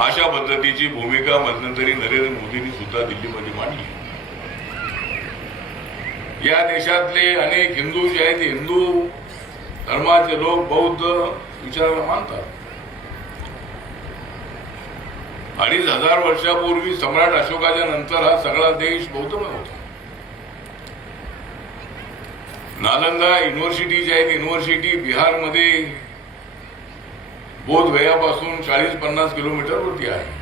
अशा पद्धतीची भूमिका मध्यंतरी नरेंद्र मोदींनी सुद्धा दिल्लीमध्ये मांडली। या देशातले अनेक हिंदू जे आहेत हिंदू धर्माचे लोक बौद्ध विचाराला मानतात। 2500 वर्षापूर्वी सम्राट अशोकाच्या नंतर हा सगळा देश बौद्धमय होता। नालंदा युनिव्हर्सिटी जी आहे युनिव्हर्सिटी बिहारमध्ये बोधगयापासून 40-50 किलोमीटरवरती आहे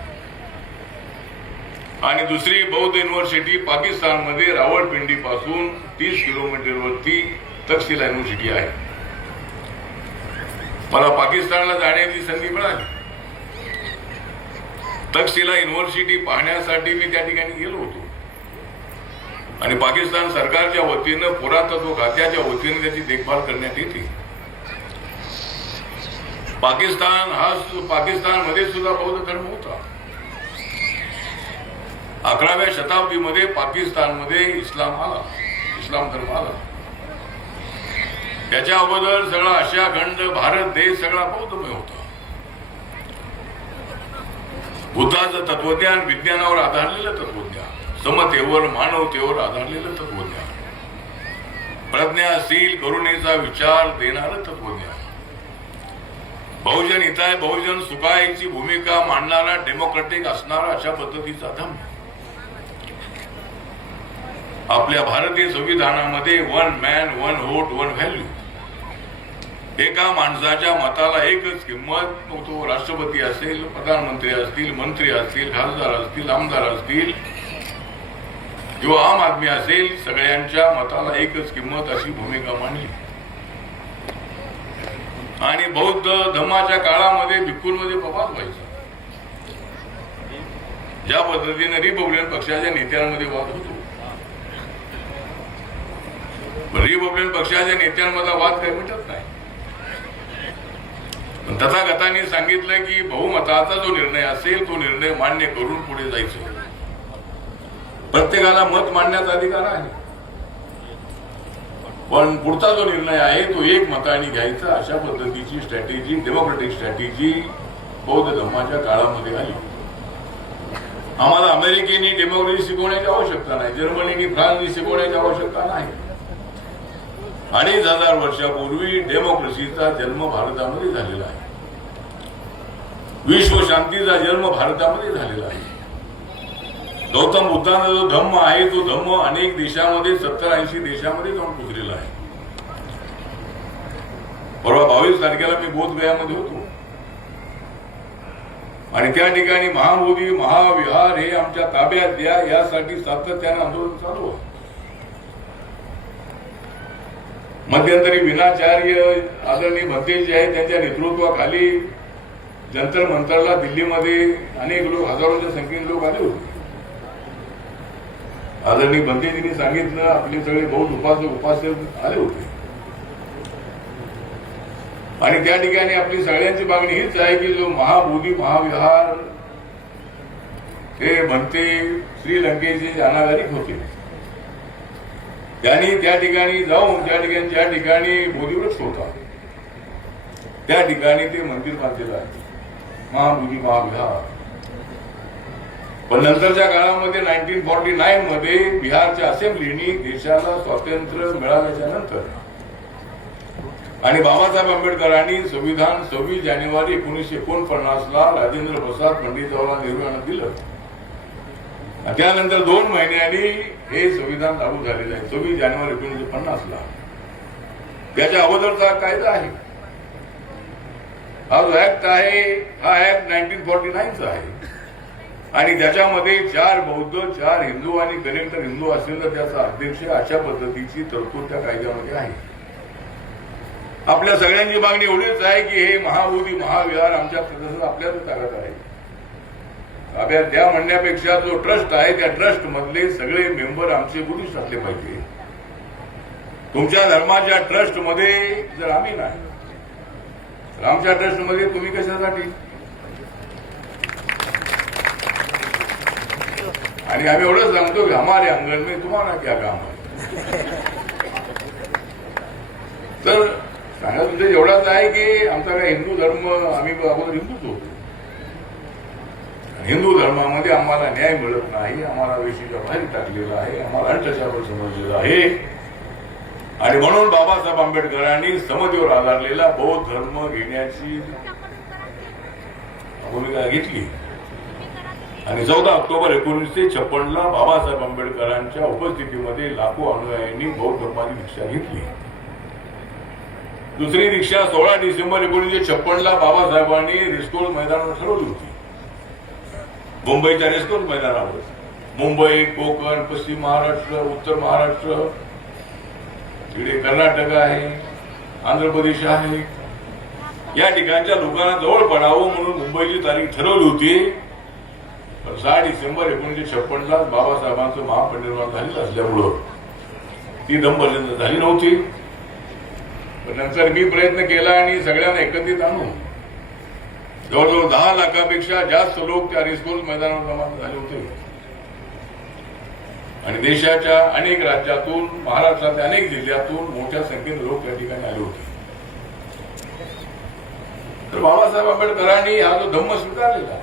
आणि दुसरी बौद्ध युनिव्हर्सिटी पाकिस्तानमध्ये रावळपिंडीपासून 30 किलोमीटरवरती तक्षशिला युनिव्हर्सिटी आहे। मला पाकिस्तानला जाण्याची संधी मिळाली। तक्षशिला युनिव्हर्सिटी पाहण्यासाठी मी त्या ठिकाणी गेलो होतो आणि पाकिस्तान सरकारच्या वतीनं पुरातत्व खात्याच्या वतीने त्याची देखभाल करण्यात येते। पाकिस्तानमध्ये सुद्धा बौद्ध धर्म होता। 11व्या शताब्दीमध्ये पाकिस्तानमध्ये इस्लाम धर्म आला। त्याच्या अगोदर सगळा आशिया खंड भारत देश सगळा बौद्धमय होता। बुद्धाचं तत्वज्ञान विज्ञानावर आधारलेलं तत्वज्ञान, समतेवर मानवतेवर आधारलेलं तत्वज्ञान, प्रज्ञाशील करुणेचा विचार देणारं तत्वज्ञान, बहुजन हिताय बहुजन सुखायची भूमिका मांडणारा डेमोक्रेटिक असणारा अशा पद्धतीचा धम्म आपल्या भारतीय संविधानामध्ये 1 मॅन 1 व्होट 1 व्हॅल्यू, एका माणसाच्या मताला एकच किंमत, तो राष्ट्रपती असेल, प्रधानमंत्री असतील, मंत्री असतील, खासदार असतील, आमदार असतील किंवा आम आदमी असेल, सगळ्यांच्या मताला एकच किंमत अशी भूमिका मांडली। आणि बौद्ध धर्माच्या काळामध्ये भिक्खूंमध्ये प्रवास व्हायचा। ज्या पद्धतीने रिपब्लिकन पक्षाच्या नेत्यांमध्ये वाद होतो, रिपब्लिकन पक्षाच्या नेत्यांमधला वाद काही मिटत नाही। तथागतांनी सांगितलं की बहुमताचा जो निर्णय असेल तो निर्णय मान्य करून पुढे जायचं। प्रत्येकाला मत मांडण्याचा अधिकार आहे, पण पुढचा जो निर्णय आहे तो एक मताने घ्यायचा अशा पद्धतीची स्ट्रॅटेजी, डेमोक्रेटिक स्ट्रॅटेजी बौद्ध धर्माच्या काळामध्ये आली। आम्हाला अमेरिकेने डेमोक्रेसी शिकवण्याची आवश्यकता नाही, जर्मनीने फ्रान्सने शिकवण्याची आवश्यकता नाही। 2500 वर्षापूर्वी डेमोक्रेसीचा जन्म भारतामध्ये झालेला आहे। विश्व शांतीचा जन्म भारतामध्ये झालेला आहे। गौतम बुद्धांचा जो धम्म आहे तो धम्म अनेक देशामध्ये 70-80 देशामध्ये जाऊन पोहोचलेला आहे। परवा 22 तारखेला मी बोधगयामध्ये होतो आणि त्या ठिकाणी महाबोधी महाविहार हे आमच्या ताब्यात द्या यासाठी सातत्याने आंदोलन चालू आहे। मध्यंतरी विनाचार्य आदरणीय भंते जे आहेत त्यांच्या नेतृत्वाखाली जंतर मंतरला दिल्लीमध्ये अनेक लोक, हजारोच्या संख्येने लोक आले होते। आदरणीय भंतेजींनी सांगितलं आपले सगळे बौद्ध उपासक आले होते आणि त्या ठिकाणी आपली सगळ्यांची मागणी हीच आहे की जो महाबोधी महाविहार हे भंते श्रीलंकेचे अनागरिक होते, त्यांनी त्या ठिकाणी जाऊन ज्या ठिकाणी बोधिवृक्ष होता त्या ठिकाणी ते मंदिर बांधलेलं आहे, महाबोधी महाविहार। पण नंतरच्या काळामध्ये 1949 मध्ये बिहारच्या असेंब्लीने देशाला स्वातंत्र्य मिळाल्याच्या नंतर आणि बाबासाहेब आंबेडकरांनी संविधान 26 जानेवारी 1949 ला राजेंद्र प्रसाद पंडित जवाहरलाल नेहरू यांना दिलं। त्यानंतर 2 महिन्यांनी हे संविधान लागू झालेलं आहे 26 जानेवारी 1950 ला। त्याच्या अगोदरचा कायदा आहे, हा जो ऍक्ट आहे हा ऍक्ट 1949 चा आहे आणि त्याच्यामध्ये 4 बौद्ध 4 हिंदू आणि कलेक्टर हिंदू असेल तर त्याचा अध्यक्ष अशा पद्धतीची तरतूद त्या कायद्यामध्ये आहे। आपल्या सगळ्यांची मागणी एवढीच आहे की हे महाबोधी महाविहार आमच्या आपल्याच ताब्यात आहे, ताब्यात द्या म्हणण्यापेक्षा जो ट्रस्ट आहे त्या ट्रस्ट मधले सगळे मेंबर आमचे बुद्धिस्ट असले पाहिजे। तुमच्या धर्माच्या ट्रस्ट मध्ये जर आम्ही नाही तर आमच्या ट्रस्ट मध्ये तुम्ही कशासाठी? आणि आम्ही एवढंच सांगतो की हमारे अंगण में तुम्हाला क्या काम आहे। तर सांगा तुमचं एवढाच आहे की आमचा काय हिंदू धर्म, आम्ही अगोदर हिंदूच होतो हिंदू धर्मामध्ये आम्हाला न्याय मिळत नाही, आम्हाला वेशीच्या बाहेर टाकलेला आहे, आम्हाला अनटचेबल समजलेलं आहे. आणि म्हणून बाबासाहेब आंबेडकरांनी समतेवर आधारलेला बौद्ध धर्म घेण्याची भूमिका घेतली. आणि 14 ऑक्टोबर 1956 बाबासाहेब आंबेडकरांच्या उपस्थितीमध्ये लाखो अनुयायांनी बौद्ध धर्माची दीक्षा घेतली. दुसरी दीक्षा 16 डिसेंबर 1956 बाबासाहेबांनी रेसकोर्स मैदानावर ठरवली होती. मुंबईच्या रेसकोर्स मैदानावर. मुंबई, कोकण, पश्चिम महाराष्ट्र, उत्तर महाराष्ट्र, तिकडे कर्नाटक आहे, आंध्र प्रदेश आहे, या ठिकाणच्या लोकांना जवळ पडावं म्हणून मुंबईची तारीख ठरवली होती. पण 6 डिसेंबर 1956 बाबासाहेबांचं महापरिनिर्वाण झालेलं असल्यामुळं ती दंपतींना झाली नव्हती. पण नंतर मी प्रयत्न केला आणि सगळ्यांना एकत्रित आणून जवळजवळ 10 लाखापेक्षा जास्त लोक त्या रेसकोर्स मैदानावर जमा झाले होते. आणि देशाच्या अनेक राज्यातून, महाराष्ट्राच्या अनेक जिल्ह्यातून मोठ्या संख्येने लोक त्या ठिकाणी आले होते. तर बाबासाहेब आंबेडकरांनी हा जो धम्म स्वीकारलेला,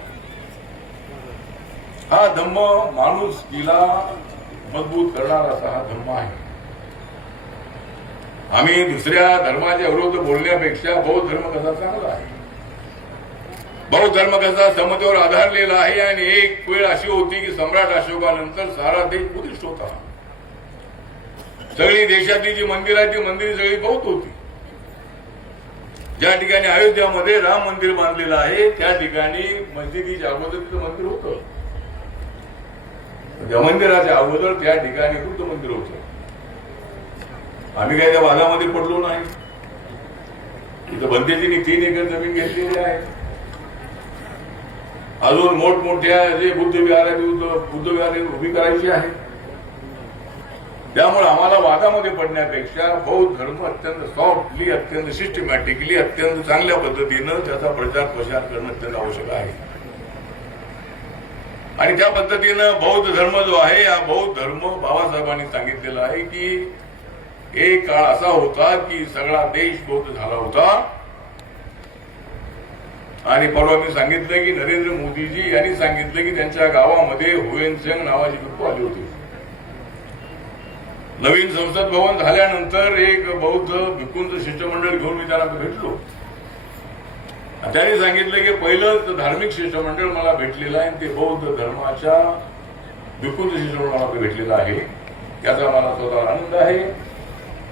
हा धम्म माणुसकीला मजबूत करणारा असा हा धम्म आहे. आम्ही दुसऱ्या धर्माच्या विरुद्ध बोलण्यापेक्षा बौद्ध धर्म कसा चांगला आहे, बौद्ध धर्म कसा समतेवर आधारलेला आहे. आणि एक वेळ अशी होती की सम्राट अशोकानंतर सारा देश बुद्धिस्ट होता. सगळी देशातली जी मंदिर आहे ती मंदिर सगळी बौद्ध होती. ज्या ठिकाणी अयोध्यामध्ये राम मंदिर बांधलेलं आहे त्या ठिकाणी मस्जिदीच्या अगोदर तिथं मंदिर होतं. त्या मंदिराच्या अगोदर त्या ठिकाणी बुद्ध मंदिर होतं. आम्ही काही त्या वादामध्ये पडलो नाही. तिथं भंतेजींनी 3 एकर जमीन घेतलेली आहे. अजून मोठमोठ्या जे बुद्ध विहार उभी करायची आहे. त्यामुळे आम्हाला वादामध्ये पडण्यापेक्षा बौद्ध धर्म अत्यंत सॉफ्टली, अत्यंत सिस्टमॅटिकली, अत्यंत चांगल्या पद्धतीनं त्याचा प्रचार प्रसार करणं अत्यंत आवश्यक आहे. आणि त्या पद्धतीनं बौद्ध धर्म जो आहे, हा बौद्ध धर्म बाबासाहेबांनी सांगितलेला आहे की एक काळ असा होता की सगळा देश बौद्ध झाला होता. आणि परवा मी सांगितलं की नरेंद्र मोदीजी यांनी सांगितलं की त्यांच्या गावामध्ये हुएन नावाची भिक्खू आली होती. नवीन संसद भवन झाल्यानंतर एक बौद्ध भिक्खूंचं शिष्टमंडळ घेऊन मी त्यांना भेटलो. त्यांनी सांगितलं की पहिलंच धार्मिक शिष्टमंडळ मला भेटलेलं आहे, ते बौद्ध धर्माच्या भिक्खूंचं शिष्टमंडळ मला भेटलेलं आहे. याचा मला स्वतःला आनंद आहे.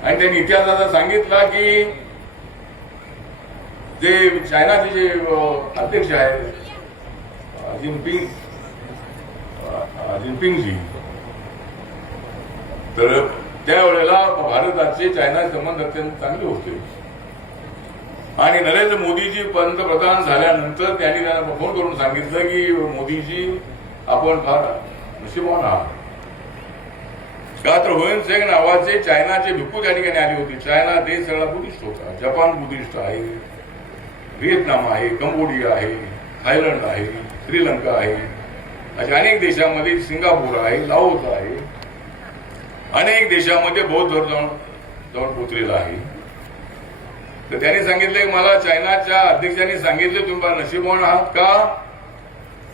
आणि त्यांनी इतिहासाचा सांगितला की जे चायनाचे जे अध्यक्ष आहेत जिनपिंगजी, तर त्यावेळेला भारताचे चायना संबंध अत्यंत चांगले होते. आणि नरेंद्र मोदीजी पंतप्रधान झाल्यानंतर त्यांनी त्यांना फोन करून सांगितलं की मोदीजी आपण फार नशीबवान आहात. का तर हुएन नावाचे चायनाचे भिक्खू त्या ठिकाणी आले होते. चायना देश सगळा बुद्धिस्ट होता. जपान बुद्धिस्ट आहे, व्हिएतनाम आहे, कंबोडिया आहे, थायलंड आहे, श्रीलंका आहे, अशा अनेक देशामध्ये, सिंगापूर आहे, लाओस आहे, अनेक देशामध्ये बौद्ध धर्म जाऊन पोचलेला आहे. तर त्यांनी सांगितलं की मला चायनाच्या अध्यक्षांनी सांगितले तुम्ही फार नशीबवान आहात. का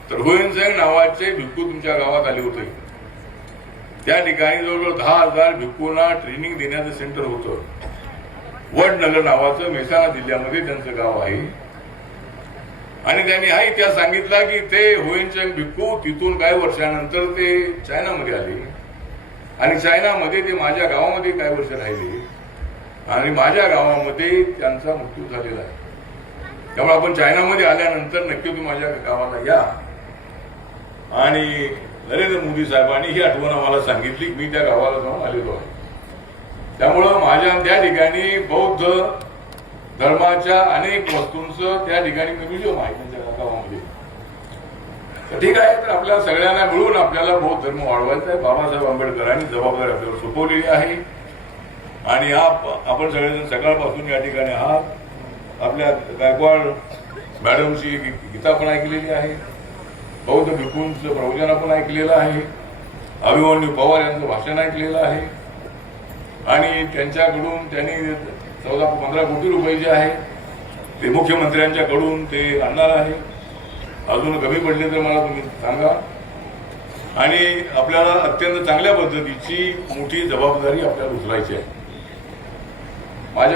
तर हुएन नावाचे भिक्खू तुमच्या गावात आले होते. त्या ठिकाणी जवळजवळ 10,000 भिक्खूंना ट्रेनिंग देण्याचं सेंटर होतं. वडनगर नावाचं मेहसाणा जिल्ह्यामध्ये त्यांचं गाव आहे. आणि त्यांनी हा इतिहास सांगितला की ते हुएन भिक्खू तिथून काही वर्षानंतर ते चायनामध्ये आले. आणि चायनामध्ये ते माझ्या गावामध्ये काही वर्ष राहिले. आणि माझ्या गावामध्ये त्यांचा मृत्यू झालेला आहे. त्यामुळे आपण चायनामध्ये आल्यानंतर नक्की तुम्ही माझ्या गावाला या. आणि नरेंद्र मोदी साहेबांनी ही आठवण आम्हाला सांगितली. मी त्या गावाला जाऊन आलेलो आहे. त्यामुळं माझ्या त्या ठिकाणी बौद्ध धर्माच्या अनेक वस्तूंचं त्या ठिकाणी म्युझियम आहे त्यांच्या गावामध्ये. तर ठीक आहे, तर आपल्या सगळ्यांना मिळून आपल्याला बौद्ध धर्म वाढवायचा आहे. बाबासाहेब आंबेडकरांनी जबाबदारी आपल्यावर सोपवलेली आहे. आणि आपण सगळेजण सकाळपासून या ठिकाणी आहात. आपल्या गायकवाड मॅडमची गीता पण ऐकलेली आहे. बौद्ध भिक्खूंचं प्रवचन आपण ऐकलेलं आहे. अभिमन्यू पवार यांचं भाषण ऐकलेलं आहे. आणि त्यांच्याकडून त्यांनी 14-15 कोटी रुपये जे आहे ते मुख्यमंत्र्यांच्याकडून ते आणणार आहे. अजून कमी पडले तर मला तुम्ही सांगा. आणि आपल्याला अत्यंत चांगल्या पद्धतीची मोठी जबाबदारी आपल्याला उचलायची आहे. माझ्या